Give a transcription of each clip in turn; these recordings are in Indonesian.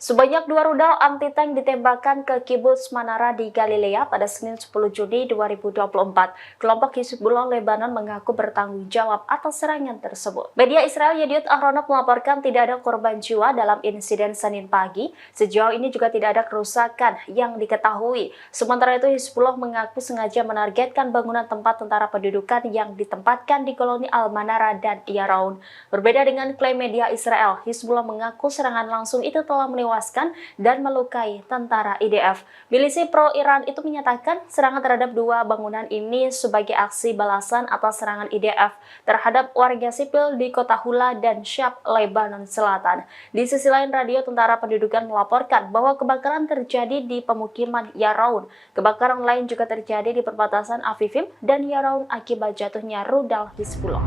Sebanyak 2 rudal anti-tank ditembakkan ke kibbutz Manara di Galilea pada Senin 10 Juni 2024. Kelompok Hizbullah Lebanon mengaku bertanggung jawab atas serangan tersebut. Media Israel Yediot Ahronot melaporkan tidak ada korban jiwa dalam insiden Senin pagi. Sejauh ini juga tidak ada kerusakan yang diketahui. Sementara itu Hizbullah mengaku sengaja menargetkan bangunan tempat tentara pendudukan yang ditempatkan di koloni Al-Manara dan Yaraun. Berbeda dengan klaim media Israel, Hizbullah mengaku serangan langsung itu telah menewaskan dan melukai tentara IDF. Milisi pro-Iran itu menyatakan serangan terhadap dua bangunan ini sebagai aksi balasan atas serangan IDF terhadap warga sipil di kota Hula dan Shab, Lebanon Selatan. Di sisi lain, radio tentara pendudukan melaporkan bahwa kebakaran terjadi di pemukiman Yaraun. Kebakaran lain juga terjadi di perbatasan Afifim dan Yaraun akibat jatuhnya rudal Hizbullah.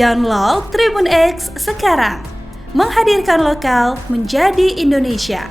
Download Tribun X sekarang, menghadirkan lokal menjadi Indonesia.